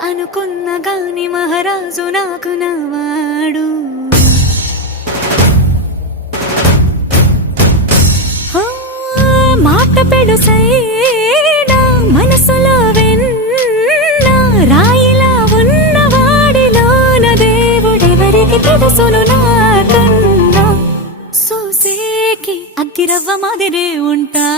అనుకున్న గాని మహారాజు నాకు నావాడు. ఆ, మాట పెడుసైనా మనసులో వెన్న రాయిలా ఉన్నవాడిలోన దేవుడెవరికి తెలుసును నాకన్నా? సూసేకి అగ్గిరవ్వ మాదిరే ఉంటా